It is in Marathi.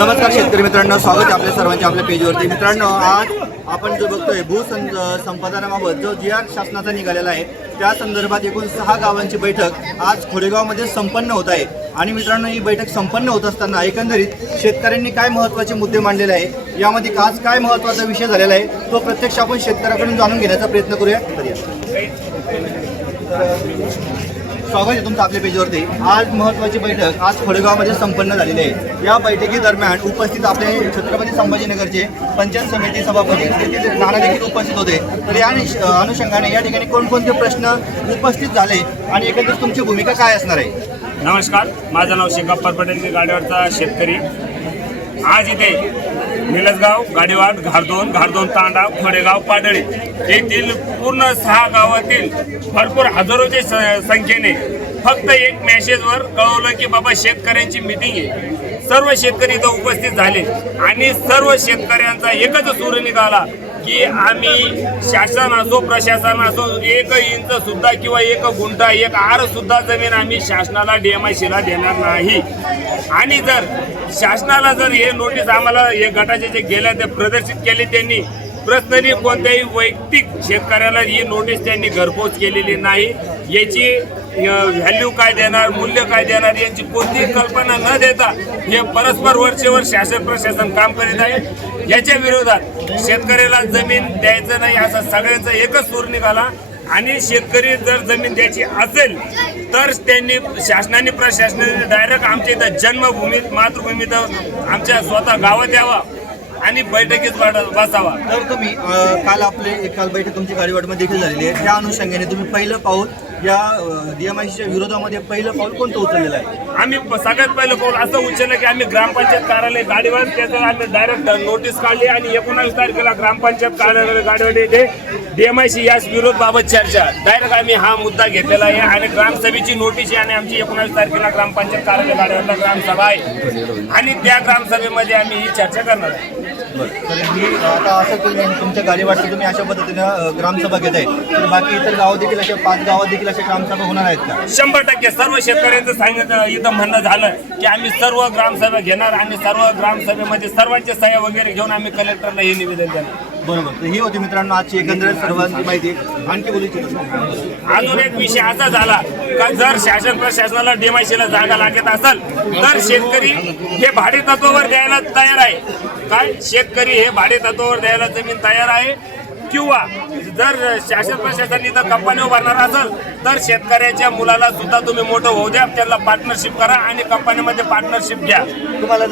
नमस्कार शेतकरी मित्रांनो, स्वागत आहे आपल्या सर्वांच्या आपल्या पेजवरती। मित्रांनो, आज आपण जो बघतोय संपादनाबाबत जो जी.आर. शासनाचा निघालेला आहे त्या संदर्भात एकूण 6 गावांची बैठक आज खोडेगावमध्ये संपन्न होत आहे। आणि मित्रांनो, ही बैठक संपन्न होत असताना एकंदरीत शेतकऱ्यांनी काय महत्त्वाचे मुद्दे मांडलेले आहे, यामध्ये आज काय महत्त्वाचा विषय झालेला आहे तो प्रत्यक्ष आपण शेतकऱ्याकडून जाणून घेण्याचा प्रयत्न करूया। स्वागत आहे तुमचं आपल्या पेजवरती। आज महत्त्वाची बैठक आज खोडेगावमध्ये संपन्न झालेली आहे। या बैठकीदरम्यान उपस्थित आपले छत्रपती संभाजीनगरचे पंचायत समिती सभापती नाना देखील उपस्थित होते। तर या अनुषंगाने या ठिकाणी कोणकोणते प्रश्न उपस्थित झाले आणि एकंदरीत तुमची भूमिका काय असणार आहे? नमस्कार, माझं नाव शेखप्पा पटेल, गाडेवाडचा शेतकरी। आज इथे निलजगाव, गाडेवाड, घारदोन तांडा, खोडेगाव, पाडळी येथील पूर्ण 6 गावातील भरपूर हजारोच्या संख्येने फक्त एक मेसेजवर कळवलं की बाबा शेतकऱ्यांची मीटिंग आहे। सर्व शेतकरी इथं उपस्थित झाले आणि सर्व शेतकऱ्यांचा एकच सूर निघाला की आम्ही शासन असो प्रशासन असो 1 इंच सुद्धा किंवा 1 गुंठा 1 आर सुद्धा जमीन आम्ही शासनाला DMICला देणार नाही। आणि जर शासनाला जर हे नोटीस आम्हाला हे गटाचे जे गेल्या ते प्रदर्शित केले, त्यांनी पर्सनली कोणत्याही वैयक्तिक शेतकऱ्याला ही नोटीस त्यांनी घरपोच केलेली नाही। याची व्हॅल्यू काय देणार, मूल्य काय देणार यांची कोणतीही कल्पना न देता हे परस्पर वरचेवर शासन प्रशासन काम करीत आहे। याच्या विरोधात शेतकऱ्याला जमीन द्यायचं नाही असा सगळ्यांचा एकच सूर निघाला। आणि शेतकरी जर जमीन द्यायची असेल तर त्यांनी शासनाने प्रशासनाने डायरेक्ट आमच्या इथं जन्मभूमीत मातृभूमीत आमच्या स्वतः गावात यावा आणि बैठकीत बसावा। तर तुम्ही काल बैठक तुमची गाडेवाडमध्ये देखील झालेली आहे, त्या अनुषंगाने तुम्ही पहिलं पाऊल या DMICच्या विरोधामध्ये पहिलं पाऊल कोणतं उचललेलं आहे? आम्ही सगळ्यात पहिलं पाऊल असं उचललं की आम्ही ग्रामपंचायत कार्यालय गाडेवाड त्याचं आम्ही डायरेक्ट नोटीस काढली आणि 19 तारखेला ग्रामपंचायत कार्यालय गाडेवाड येथे DMIC या विरोधाबाबत चर्चा डायरेक्ट आम्ही हा मुद्दा घेतलेला आहे आणि ग्रामसभेची नोटीस आहे आणि आमची 19 तारखेला ग्रामपंचायत कार्यालय गाडेवाडला ग्रामसभा आहे आणि त्या ग्रामसभेमध्ये आम्ही ही चर्चा करणार आहे। तर ही आता असं तुमच्या गाडेवाडचं तुम्ही अशा पद्धतीनं ग्रामसभा घेत आहे, तर बाकी इतर गावात देखील अशा 5 गावात देखील अशा ग्रामसभा होणार आहेत का? 100% सर्व शेतकऱ्यांचं सांगितलं इथं म्हणणं झालं की आम्ही सर्व ग्रामसभा घेणार आणि सर्व ग्रामसभेमध्ये सर्वांच्या सह्या वगैरे घेऊन आम्ही कलेक्टरला हे निवेदन देणार। बरोबर, तर ही होती मित्रांनो आजची एकंदरीत सर्वांची माहिती। आणखी बोलू इच्छितो अजून एक विषय असा झाला का जर शासन प्रशासनाला DMICला जागा लागत असेल तर शेतकरी हे भाडे तत्वावर द्यायला तयार आहे। काय शेतकरी हे भाडे तत्वावर द्यायला जमीन तयार आहे किंवा जर शासन प्रशासन इथं कंपनी उभारणार असेल तर शेतकऱ्याच्या मुलाला सुद्धा तुम्ही मोठं होऊ द्या, त्याला पार्टनरशिप करा आणि कंपनीमध्ये पार्टनरशिप घ्या। तुम्हाला